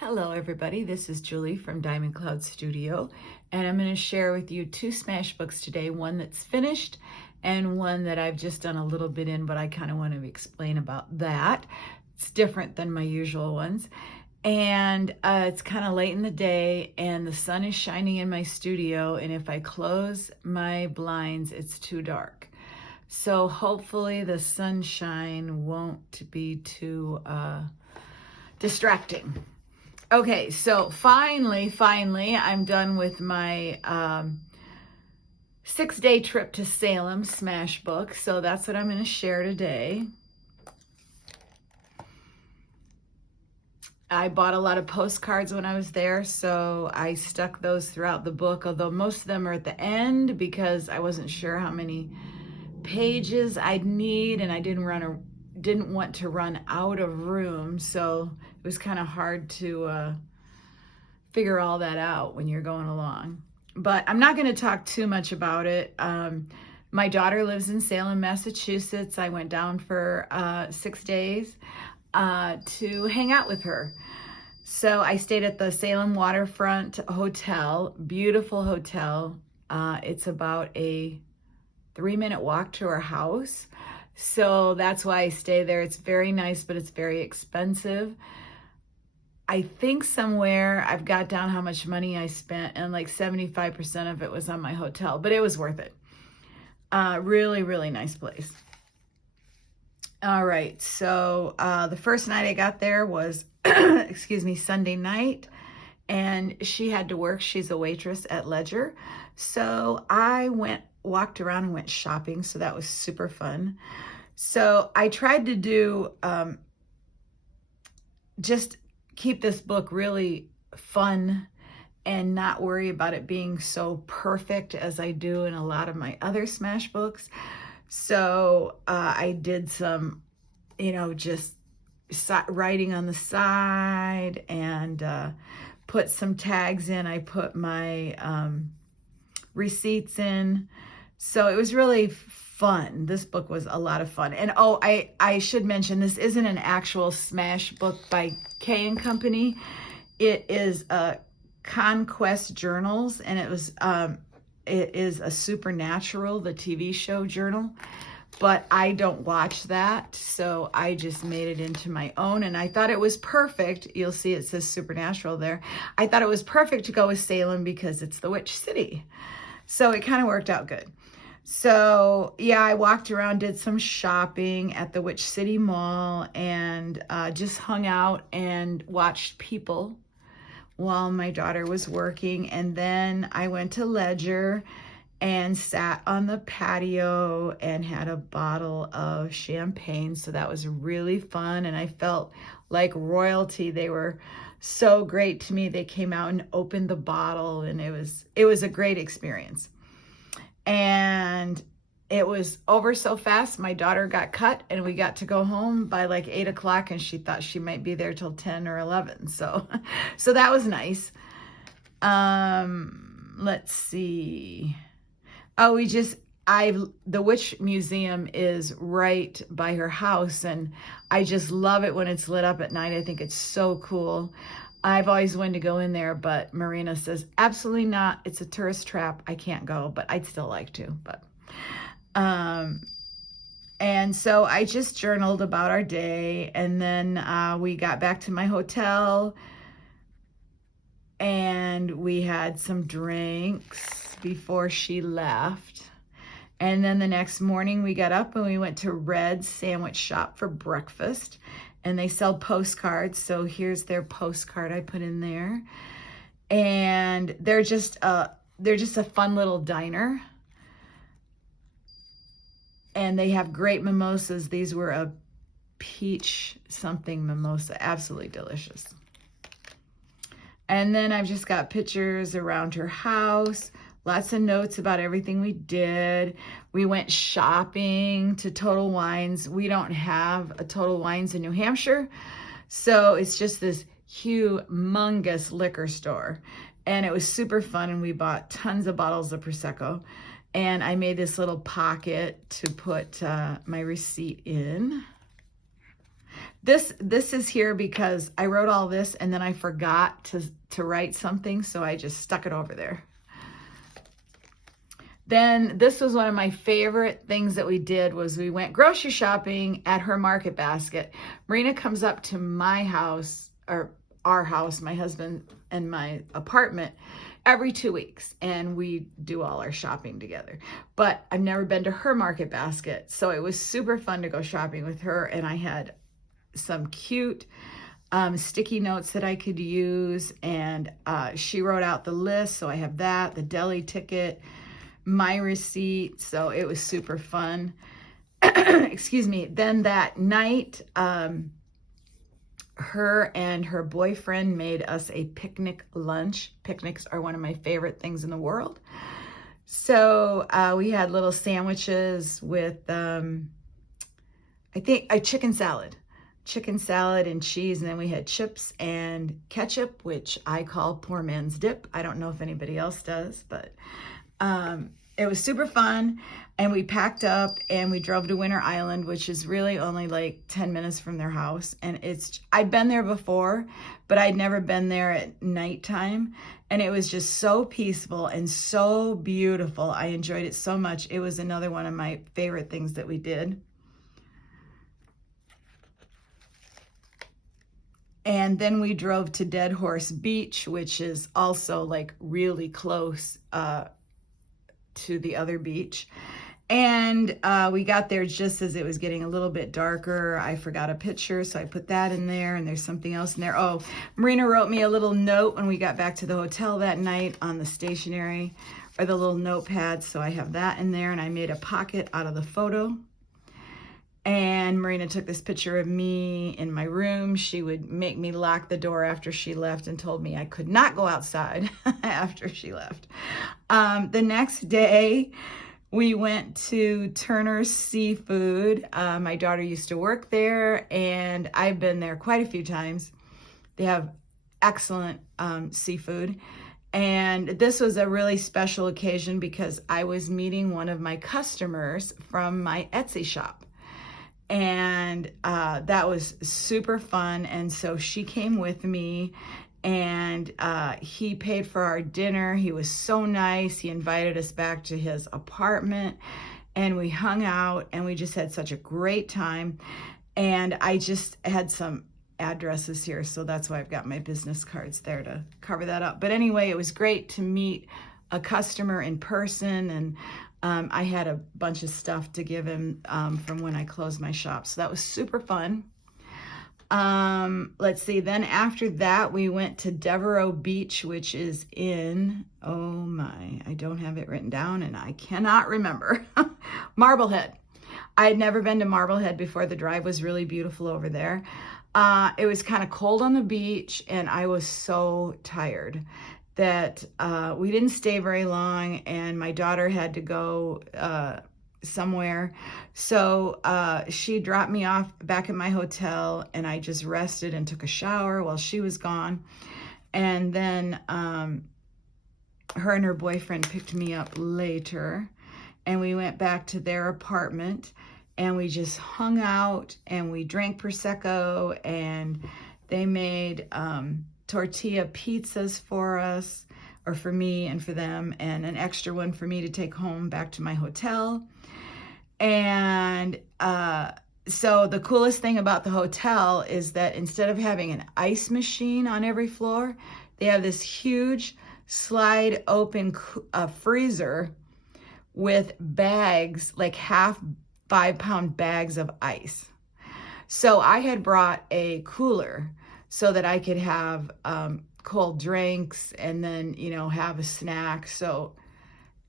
Hello everybody, this is Julie from Diamond Cloud Studio, and I'm going to share with you two smash books today, one that's finished and one that I've just done a little bit in, but I kind of want to explain about that. It's different than my usual ones. And it's kind of late in the day and the sun is shining in my studio, and if I close my blinds, it's too dark. So hopefully the sunshine won't be too distracting. Okay, so finally, I'm done with my 6-day trip to Salem smash book. So that's what I'm going to share today. I bought a lot of postcards when I was there, so I stuck those throughout the book, although most of them are at the end because I wasn't sure how many pages I'd need, and I didn't want to run out of room, so it was kind of hard to figure all that out when you're going along. But I'm not going to talk too much about it. My daughter lives in Salem, Massachusetts. I went down for 6 days to hang out with her. So I stayed at the Salem Waterfront Hotel, beautiful hotel. It's about a 3-minute walk to our house. So that's why I stay there. It's very nice, but it's very expensive. I think somewhere I've got down how much money I spent, and like 75% of it was on my hotel, but it was worth it. Really, really nice place. All right, so the first night I got there was, excuse me, Sunday night, and she had to work. She's a waitress at Ledger. So I walked around and went shopping, so that was super fun. So I tried to do just keep this book really fun and not worry about it being so perfect as I do in a lot of my other smash books. So I did some, just writing on the side and put some tags in. I put my receipts in. So it was really fun. This book was a lot of fun. And I should mention, this isn't an actual smash book by K & Company. It is Conquest Journals, and it is a Supernatural, the TV show journal. But I don't watch that, so I just made it into my own, and I thought it was perfect. You'll see it says Supernatural there. I thought it was perfect to go with Salem because it's the witch city. So it kind of worked out good. So yeah, I walked around, did some shopping at the Witch City Mall, and just hung out and watched people while my daughter was working. And then I went to Ledger and sat on the patio and had a bottle of champagne. So that was really fun, and I felt like royalty. They were so great to me. They came out and opened the bottle, and it was a great experience. And it was over so fast. My daughter got cut, and we got to go home by like 8 o'clock, and she thought she might be there till 10 or 11. So that was nice. Let's see. Oh, the Witch Museum is right by her house, and I just love it when it's lit up at night. I think it's so cool. I've always wanted to go in there, but Marina says, absolutely not. It's a tourist trap. I can't go, but I'd still like to. But, and so I just journaled about our day, and then we got back to my hotel, and we had some drinks before she left. And then the next morning we got up and we went to Red's Sandwich Shop for breakfast. And they sell postcards, so here's their postcard I put in there. And they're just a fun little diner. And they have great mimosas. These were a peach something mimosa, absolutely delicious. And then I've just got pictures around her house, lots of notes about everything we did. We went shopping to Total Wines. We don't have a Total Wines in New Hampshire, so it's just this humongous liquor store. And it was super fun, and we bought tons of bottles of Prosecco. And I made this little pocket to put my receipt in. This is here because I wrote all this and then I forgot to write something, so I just stuck it over there. Then this was one of my favorite things that we did was we went grocery shopping at her Market Basket. Marina comes up to my house, or our house, my husband and my apartment, every 2 weeks, and we do all our shopping together. But I've never been to her Market Basket, so it was super fun to go shopping with her, and I had some cute sticky notes that I could use, and she wrote out the list, so I have that, the deli ticket, my receipt, so it was super fun. Excuse me. Then that night, her and her boyfriend made us a picnic lunch. Picnics are one of my favorite things in the world. So we had little sandwiches with, I think, a chicken salad and cheese, and then we had chips and ketchup, which I call poor man's dip. I don't know if anybody else does, but it was super fun. And we packed up and we drove to Winter Island, which is really only like 10 minutes from their house. And I'd been there before, but I'd never been there at nighttime. And it was just so peaceful and so beautiful. I enjoyed it so much. It was another one of my favorite things that we did. And then we drove to Dead Horse Beach, which is also like really close to the other beach. And we got there just as it was getting a little bit darker. I forgot a picture, so I put that in there, and there's something else in there. Oh, Marina wrote me a little note when we got back to the hotel that night on the stationery, or the little notepad, so I have that in there, and I made a pocket out of the photo. And Marina took this picture of me in my room. She would make me lock the door after she left and told me I could not go outside after she left. The next day, we went to Turner's Seafood. My daughter used to work there, and I've been there quite a few times. They have excellent seafood. And this was a really special occasion because I was meeting one of my customers from my Etsy shop. And that was super fun. And so she came with me, and he paid for our dinner. He was so nice. He invited us back to his apartment, and we hung out, and we just had such a great time. And I just had some addresses here, so that's why I've got my business cards there to cover that up. But anyway, it was great to meet a customer in person, and I had a bunch of stuff to give him from when I closed my shop. So that was super fun. Let's see. Then after that, we went to Devereaux Beach, which is in, oh my, I don't have it written down and I cannot remember. Marblehead. I had never been to Marblehead before. The drive was really beautiful over there. It was kind of cold on the beach, and I was so tired that we didn't stay very long, and my daughter had to go somewhere. So she dropped me off back at my hotel, and I just rested and took a shower while she was gone. And then her and her boyfriend picked me up later, and we went back to their apartment, and we just hung out, and we drank Prosecco, and they made tortilla pizzas for us, or for me and for them, and an extra one for me to take home back to my hotel. And so the coolest thing about the hotel is that instead of having an ice machine on every floor, they have this huge slide open freezer with bags, like half 5-pound bags of ice. So I had brought a cooler so that I could have cold drinks and then, have a snack. So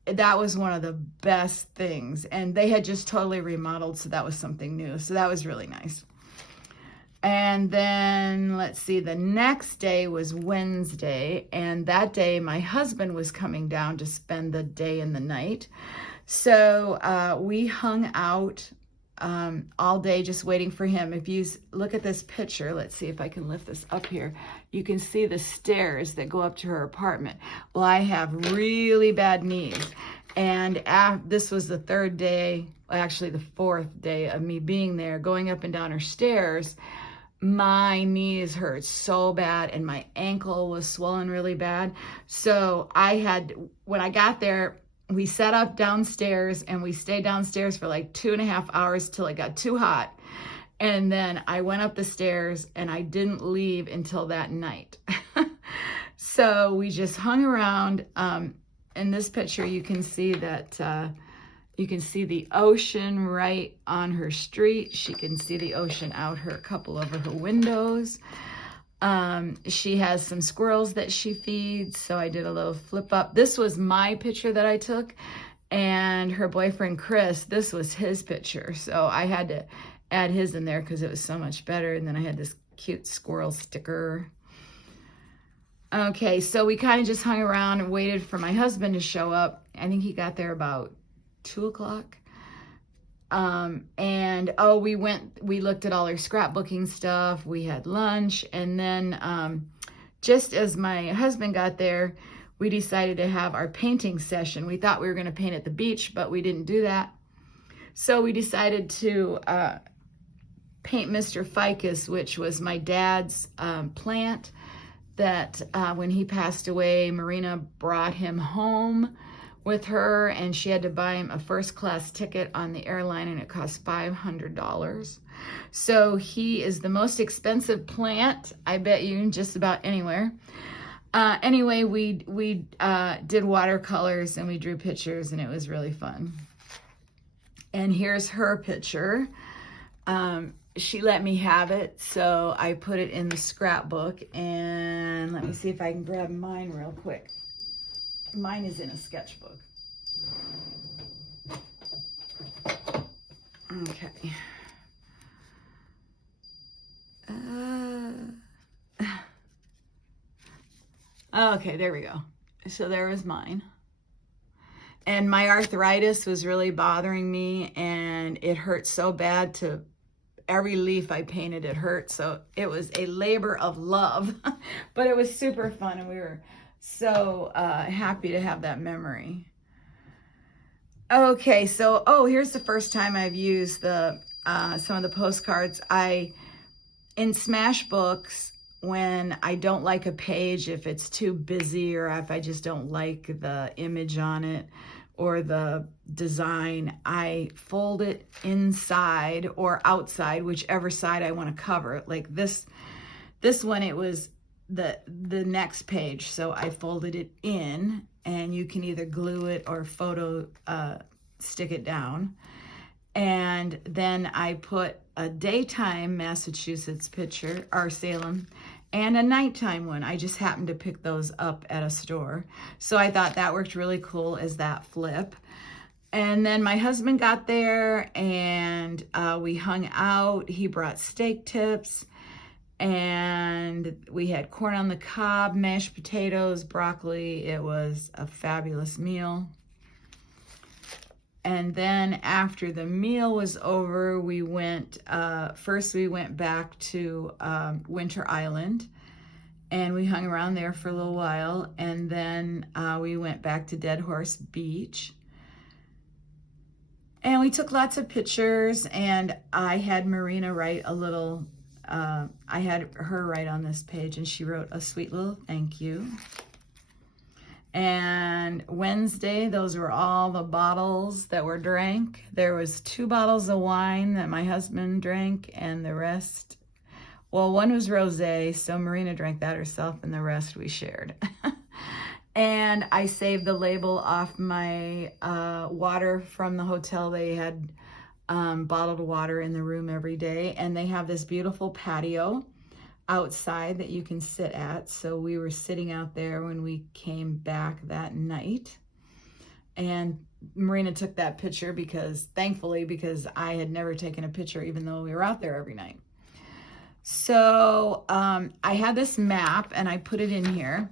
that was one of the best things. And they had just totally remodeled, so that was something new. So that was really nice. And then, let's see, the next day was Wednesday. And that day, my husband was coming down to spend the day and the night. So we hung out all day just waiting for him. If you look at this picture, let's see if I can lift this up here. You can see the stairs that go up to her apartment. Well, I have really bad knees. And this was the third day, actually the fourth day of me being there, going up and down her stairs. my knees hurt so bad and my ankle was swollen really bad. So when I got there, we set up downstairs and we stayed downstairs for like 2.5 hours till it got too hot. And then I went up the stairs and I didn't leave until that night. So we just hung around. In this picture, you can see that you can see the ocean right on her street. She can see the ocean out a couple over her windows. She has some squirrels that she feeds, so I did a little flip up. This was my picture that I took, and her boyfriend Chris, this was his picture. So I had to add his in there because it was so much better. And then I had this cute squirrel sticker. Okay, so we kind of just hung around and waited for my husband to show up. I think he got there about 2 o'clock. We looked at all her scrapbooking stuff. We had lunch. And then just as my husband got there, we decided to have our painting session. We thought we were going to paint at the beach, but we didn't do that. So we decided to paint Mr. Ficus, which was my dad's plant that when he passed away, Marina brought him home with her, and she had to buy him a first-class ticket on the airline, and it cost $500. So he is the most expensive plant, I bet you, just about anywhere. Anyway, we did watercolors and we drew pictures, and it was really fun. And here's her picture. She let me have it, so I put it in the scrapbook. And let me see if I can grab mine real quick. Mine is in a sketchbook. Okay. Okay, there we go. So there was mine. And my arthritis was really bothering me, and it hurt so bad to every leaf I painted, it hurt. So it was a labor of love, but it was super fun, and we were so happy to have that memory. Okay, so here's the first time I've used the some of the postcards. In Smashbooks, when I don't like a page, if it's too busy or if I just don't like the image on it or the design, I fold it inside or outside, whichever side I want to cover. Like this one, it was the next page, so I folded it in, and you can either glue it or photo stick it down. And then I put a daytime Massachusetts picture, or Salem, and a nighttime one. I just happened to pick those up at a store. So I thought that worked really cool as that flip. And then my husband got there, and we hung out. He brought steak tips, and we had corn on the cob, mashed potatoes, broccoli. It was a fabulous meal. And then after the meal was over, we went back to Winter Island, and we hung around there for a little while. And then we went back to Dead Horse Beach, and we took lots of pictures. And I had Marina write a little, I had her write on this page, and she wrote a sweet little thank you. And Wednesday, those were all the bottles that were drank. There was 2 bottles of wine that my husband drank, and the rest, well, one was rosé, so Marina drank that herself, and the rest we shared. And I saved the label off my water from the hotel. They had bottled water in the room every day, and they have this beautiful patio outside that you can sit at. So we were sitting out there when we came back that night, and Marina took that picture thankfully, because I had never taken a picture even though we were out there every night. So I had this map, and I put it in here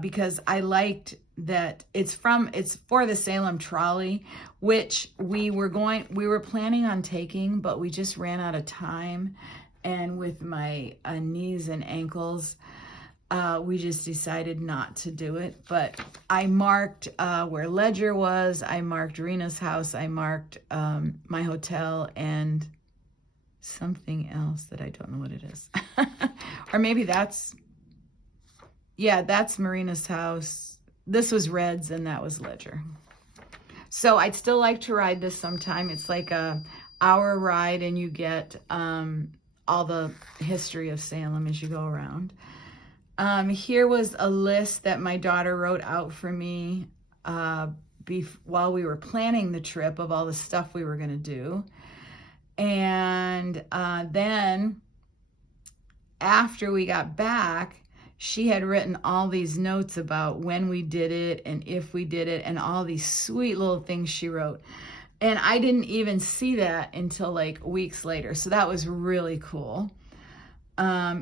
because I liked that it's for the Salem trolley, which we were planning on taking, but we just ran out of time. And with my knees and ankles, we just decided not to do it. But I marked where Ledger was. I marked Rena's house. I marked my hotel. And something else that I don't know what it is. Or maybe that's, yeah, that's Marina's house. This was Red's and that was Ledger. So I'd still like to ride this sometime. It's like a hour ride and you get all the history of Salem as you go around. Here was a list that my daughter wrote out for me while we were planning the trip of all the stuff we were going to do. And then after we got back, she had written all these notes about when we did it and if we did it and all these sweet little things she wrote. And I didn't even see that until like weeks later. So that was really cool.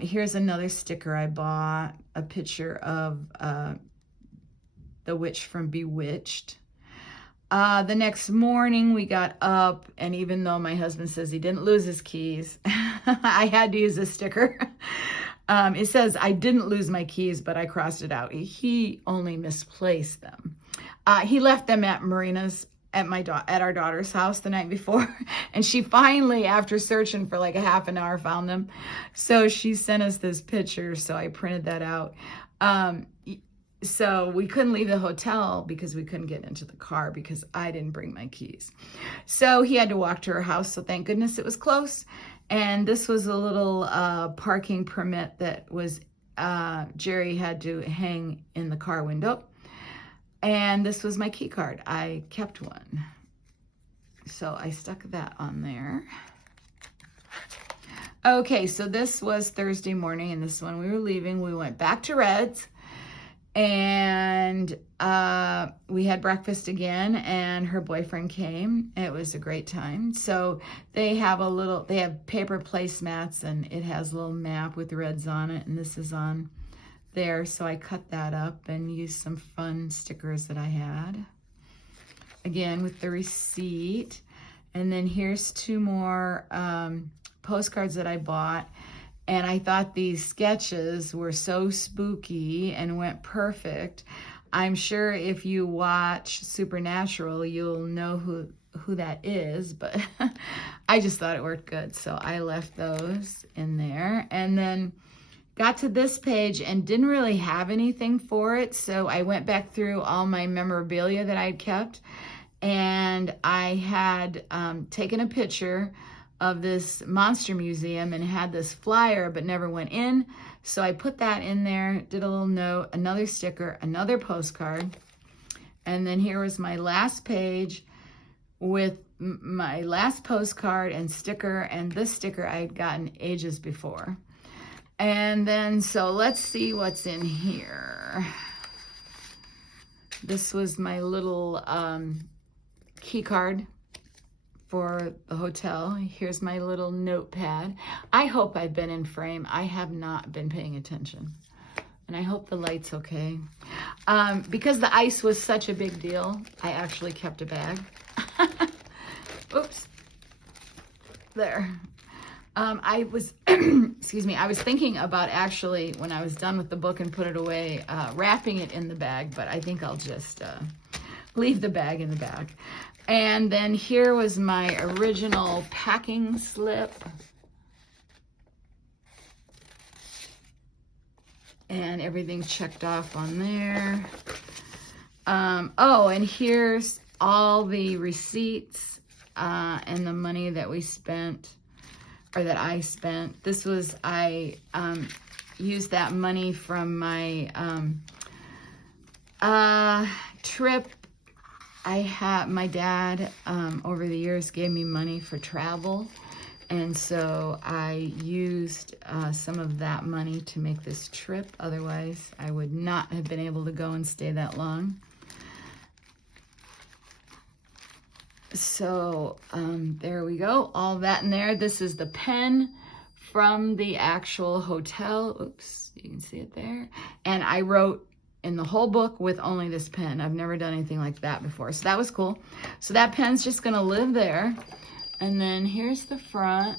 Here's another sticker I bought, a picture of the witch from Bewitched. The next morning we got up, and even though my husband says he didn't lose his keys, I had to use this sticker. It says, I didn't lose my keys, but I crossed it out. He only misplaced them. He left them at Marina's, at our daughter's house the night before. And she finally, after searching for like a half an hour, found them. So she sent us this picture. So I printed that out. So we couldn't leave the hotel because we couldn't get into the car because I didn't bring my keys. So he had to walk to her house. So thank goodness it was close. And this was a little parking permit that was Jerry had to hang in the car window. And this was my key card. I kept one. So I stuck that on there. Okay, so this was Thursday morning, and this is when we were leaving. We went back to Red's. And we had breakfast again, and her boyfriend came. It was a great time. So they have paper placemats, and it has a little map with Red's on it, and this is on there. So I cut that up and used some fun stickers that I had. Again, with the receipt. And then here's two more postcards that I bought. And I thought these sketches were so spooky and went perfect. I'm sure if you watch Supernatural, you'll know who that is, but I just thought it worked good. So I left those in there. And then got to this page and didn't really have anything for it. So I went back through all my memorabilia that I'd kept. And I had taken a picture of this monster museum and had this flyer but never went in. So I put that in there, did a little note, another sticker, another postcard. And then here was my last page with my last postcard and sticker, and this sticker I had gotten ages before. And then, so let's see what's in here. This was my little key card for the hotel. Here's my little notepad. I hope I've been in frame. I have not been paying attention. And I hope the light's okay. Because the ice was such a big deal, I actually kept a bag. Oops. There. I was, excuse me, I was thinking about actually, when I was done with the book and put it away, wrapping it in the bag, but I think I'll just leave the bag in the bag. And then here was my original packing slip. And everything checked off on there. Oh, and here's all the receipts and the money that we spent, or that I spent. This was, I used that money from my trip. My dad over the years gave me money for travel, and so I used some of that money to make this trip. Otherwise, I would not have been able to go and stay that long. So there we go, all that in there. This is the pen from the actual hotel. Oops, you can see it there. And I wrote in the whole book with only this pen. I've never done anything like that before, so that was cool. So that pen's just gonna live there. And then here's the front,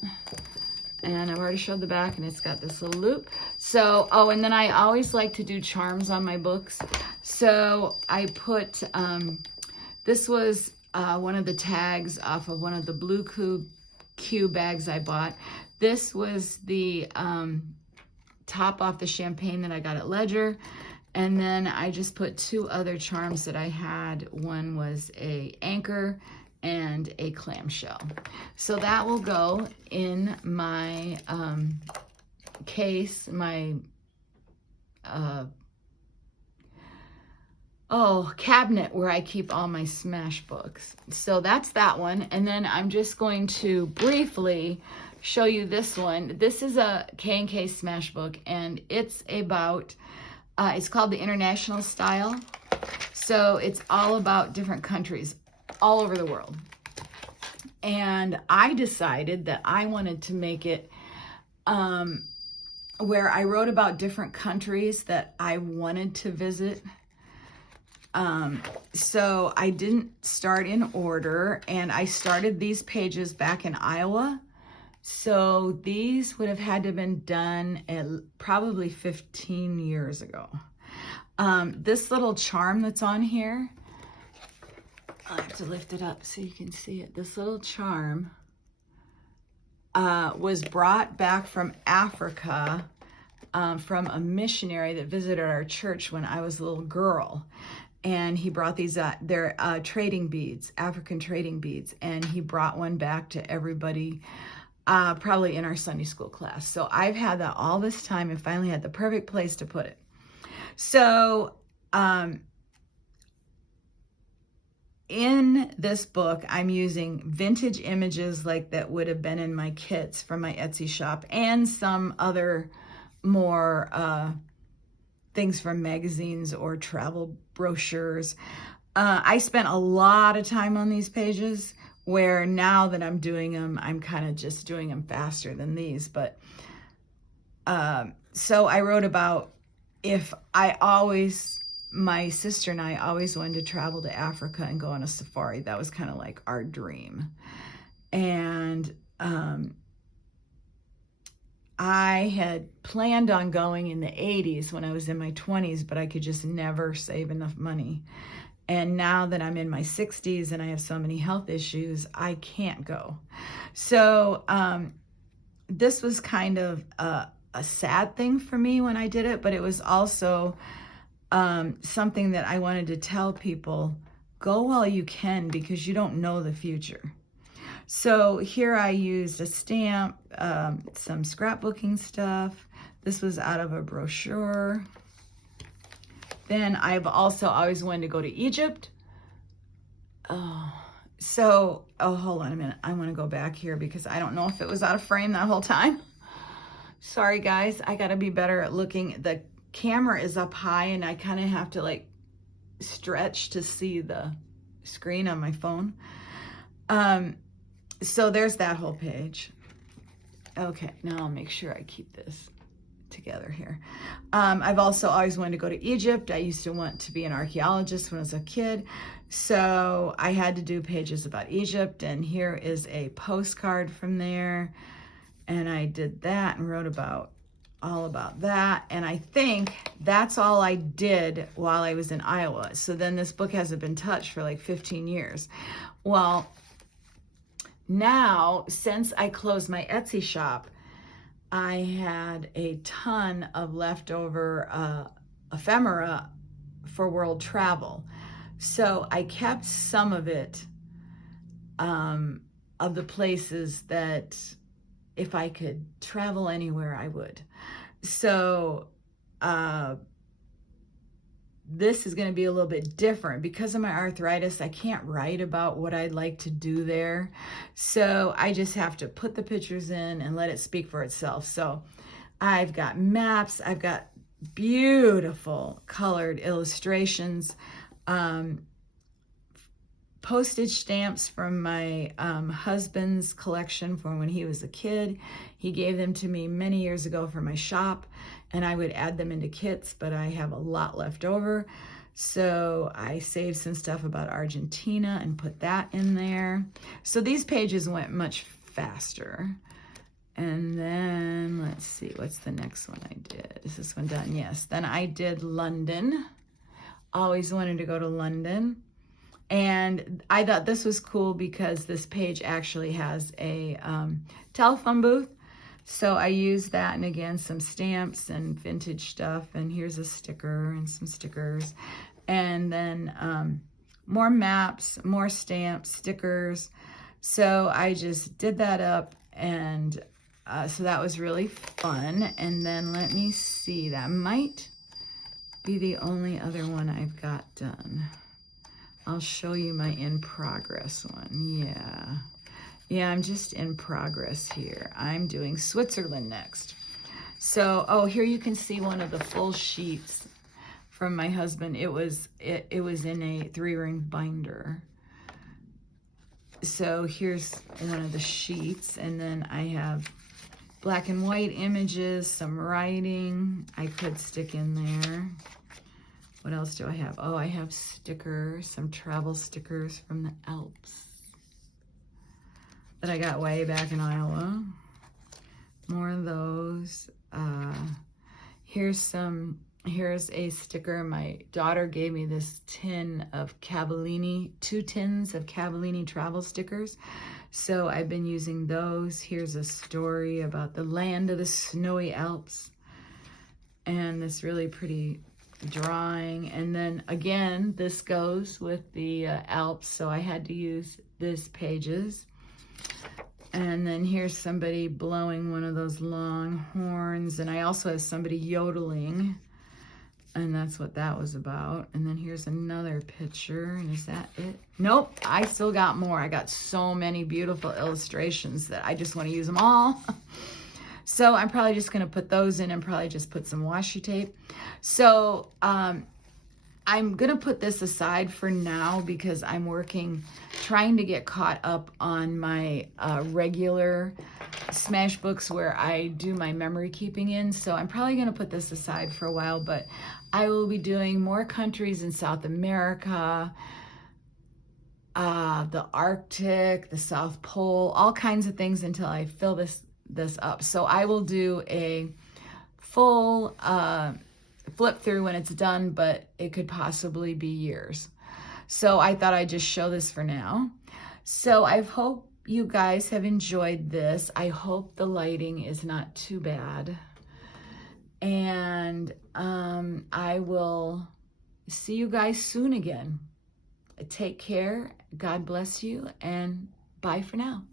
and I've already showed the back, and it's got this little loop. So, oh, and then I always like to do charms on my books. So I put, this was one of the tags off of one of the Blue Q bags I bought. This was the top off the champagne that I got at Ledger. And then I just put 2 other charms that I had. One was a anchor and a clamshell. So that will go in my case, my cabinet where I keep all my Smash books. So that's that one. And then I'm just going to briefly show you this one. This is a K&K Smash book, and it's about, it's called the International Style. So it's all about different countries all over the world. And I decided that I wanted to make it where I wrote about different countries that I wanted to visit. So I didn't start in order, and I started these pages back in Iowa. So these would have had to have been done at probably 15 years ago. This little charm that's on here, I have to lift it up so you can see it. This little charm was brought back from Africa from a missionary that visited our church when I was a little girl. And he brought these, they're trading beads, African trading beads. And he brought one back to everybody, probably in our Sunday school class. So I've had that all this time and finally had the perfect place to put it. So in this book, I'm using vintage images like that would have been in my kits from my Etsy shop, and some other more things from magazines or travel brochures. I spent a lot of time on these pages, where now that I'm doing them, I'm kind of just doing them faster than these. But so I wrote about my sister and I always wanted to travel to Africa and go on a safari. That was kind of like our dream. And I had planned on going in the 80s when I was in my 20s, but I could just never save enough money. And now that I'm in my 60s and I have so many health issues, I can't go. So this was kind of a sad thing for me when I did it, but it was also something that I wanted to tell people: go while you can, because you don't know the future. So here I used a stamp, some scrapbooking stuff. This was out of a brochure. Then I've also always wanted to go to Egypt. Oh, hold on a minute. I want to go back here because I don't know if it was out of frame that whole time. Sorry guys, I gotta be better at looking. The camera is up high and I kind of have to like stretch to see the screen on my phone. So there's that whole page. Okay, now I'll make sure I keep this together here. I've also always wanted to go to Egypt. I used to want to be an archaeologist when I was a kid. So I had to do pages about Egypt, and here is a postcard from there. And I did that and wrote all about that. And I think that's all I did while I was in Iowa. So then this book hasn't been touched for like 15 years. Well, now, since I closed my Etsy shop, I had a ton of leftover ephemera for world travel. So I kept some of it, of the places that if I could travel anywhere, I would. So this is going to be a little bit different. Because of my arthritis, I can't write about what I'd like to do there. So I just have to put the pictures in and let it speak for itself. So I've got maps, I've got beautiful colored illustrations, postage stamps from my husband's collection from when he was a kid. He gave them to me many years ago for my shop, and I would add them into kits, but I have a lot left over. So I saved some stuff about Argentina and put that in there. So these pages went much faster. And then let's see, what's the next one I did? Is this one done? Yes. Then I did London. Always wanted to go to London. And I thought this was cool because this page actually has a telephone booth. So I used that, and again, some stamps and vintage stuff. And here's a sticker and some stickers. And then more maps, more stamps, stickers. So I just did that up, and so that was really fun. And then let me see, that might be the only other one I've got done. I'll show you my in progress one. Yeah, I'm just in progress here. I'm doing Switzerland next. So, oh, here you can see one of the full sheets from my husband. It was in a 3-ring binder. So here's one of the sheets, and then I have black and white images, some writing I could stick in there. What else do I have? Oh, I have stickers, some travel stickers from the Alps that I got way back in Iowa. More of those. Here's a sticker. My daughter gave me this tin of Cavallini, 2 tins of Cavallini travel stickers. So I've been using those. Here's a story about the land of the snowy Alps. And this really pretty drawing. And then again, this goes with the Alps, so I had to use these pages. And then here's somebody blowing one of those long horns, and I also have somebody yodeling, and that's what that was about. And then here's another picture, and is that it? Nope, I still got more. I got so many beautiful illustrations that I just want to use them all. So I'm probably just going to put those in and probably just put some washi tape. So I'm going to put this aside for now because I'm trying to get caught up on my regular smash books where I do my memory keeping in. So I'm probably going to put this aside for a while, but I will be doing more countries in South America, the Arctic, the South Pole, all kinds of things until I fill this up. So I will do a full flip through when it's done, but it could possibly be years. So I thought I'd just show this for now. So I hope you guys have enjoyed this. I hope the lighting is not too bad. And I will see you guys soon again. Take care. God bless you, and bye for now.